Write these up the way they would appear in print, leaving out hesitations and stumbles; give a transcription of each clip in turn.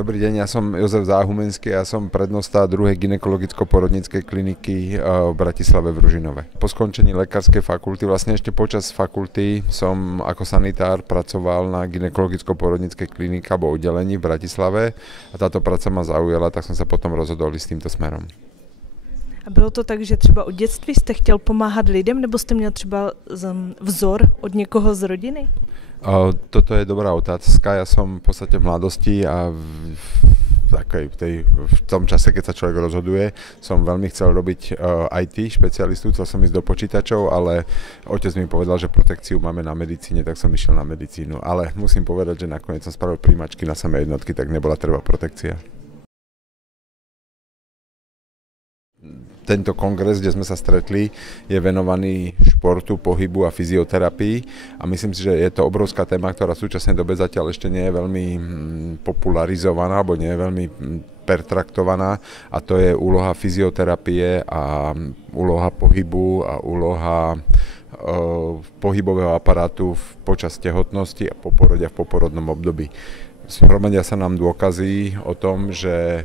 Dobrý deň, ja som Jozef Záhumenský, ja som prednosta druhej gynekologicko-porodníckej kliniky v Bratislave v Ružinove. Po skončení lekárskej fakulty, vlastne ešte počas fakulty som ako sanitár pracoval na gynekologicko-porodníckej klinike alebo oddelení v Bratislave a táto práca ma zaujala, tak som sa potom rozhodol s týmto smerom. A bylo to tak, že třeba od dětství jste chtěl pomáhat lidem, nebo jste měl třeba vzor od někoho z rodiny? Toto je dobrá otázka. Ja som v podstate v mladosti a v tom čase, keď sa človek rozhoduje, som veľmi chcel robiť IT špecialistu, chcel som ísť do počítačov, ale otec mi povedal, že protekciu máme na medicíne, tak som išiel na medicínu. Ale musím povedať, že nakoniec som spravil príjmačky na samé jednotky, tak nebola treba protekcia. Tento kongres, kde sme sa stretli, je venovaný športu, pohybu a fyzioterapii a myslím si, že je to obrovská téma, ktorá v súčasnej dobe zatiaľ ešte nie je veľmi popularizovaná alebo nie je veľmi pertraktovaná a to je úloha fyzioterapie a úloha pohybu a úloha pohybového aparátu počas tehotnosti a po porode a v poporodnom období. Hromadia sa nám dôkazy o tom, že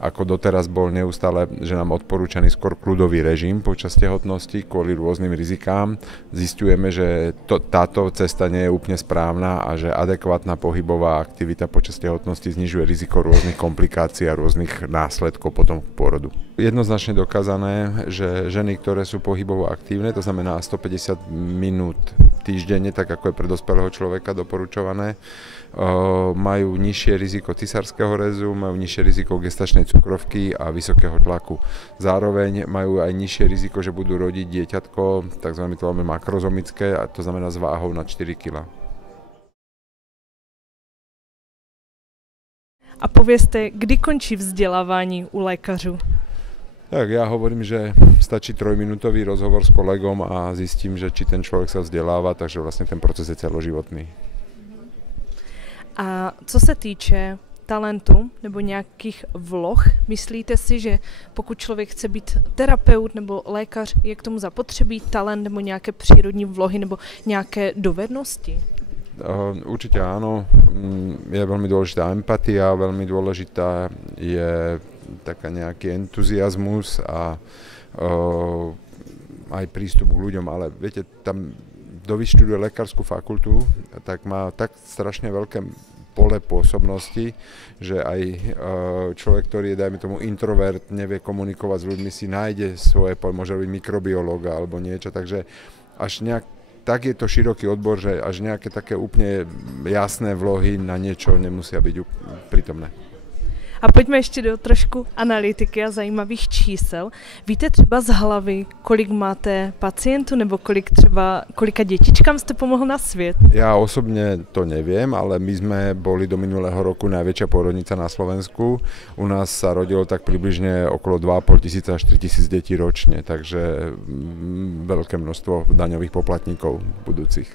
ako doteraz bol neustále, že nám odporúčaný skôr kľudový režim počas tehotnosti kvôli rôznym rizikám. Zisťujeme, že táto cesta nie je úplne správna a že adekvátna pohybová aktivita počas tehotnosti znižuje riziko rôznych komplikácií a rôznych následkov potom k pôrodu. Jednoznačne dokázané, že ženy, ktoré sú pohybovo aktívne, to znamená 150 minút týždenne, tak ako je pre dospelého človeka doporučované, majú nižšie riziko cisárskeho rezu, majú nižšie riziko gestačnej cukrovky a vysokého tlaku. Zároveň majú aj nižšie riziko, že budú rodiť dieťatko, takzvané to máme makrozomické, a to znamená s váhou na 4 kg. A povězte, kdy končí vzdělávání u lékařů? Tak ja hovorím, že stačí 3-minútový rozhovor s kolegom a zistím, že či ten človek sa vzdeláva, takže vlastne ten proces je celoživotný. A co se týče talentu nebo nějakých vloh, myslíte si, že pokud člověk chce být terapeut nebo lékař, je k tomu zapotřebí talent nebo nějaké přírodní vlohy nebo nějaké dovednosti? Určite áno, je veľmi dôležitá empatia, veľmi dôležitá je taká nejaký entuziasmus a aj prístup k ľuďom, ale viete, tam kto vyštuduje lekárskú fakultu, tak má tak strašne veľké pole pôsobnosti, že aj človek, ktorý je, dajme tomu, introvert, nevie komunikovať s ľuďmi, si nájde svoje pole, môže byť mikrobiológa alebo niečo, takže až tak je to široký odbor, že až nejaké také úplne jasné vlohy na niečo nemusia byť prítomné. A pojďme ještě do trošku analytiky a zajímavých čísel. Víte třeba z hlavy, kolik máte pacientů nebo kolika dětičkám jste pomohl na svět? Ja osobne to neviem, ale my sme boli do minulého roku najväčšia pôrodnica na Slovensku. U nás sa rodilo tak približne okolo 2,5 tisíca až 4 000 detí ročne, takže veľké množstvo daňových poplatníkov budúcich.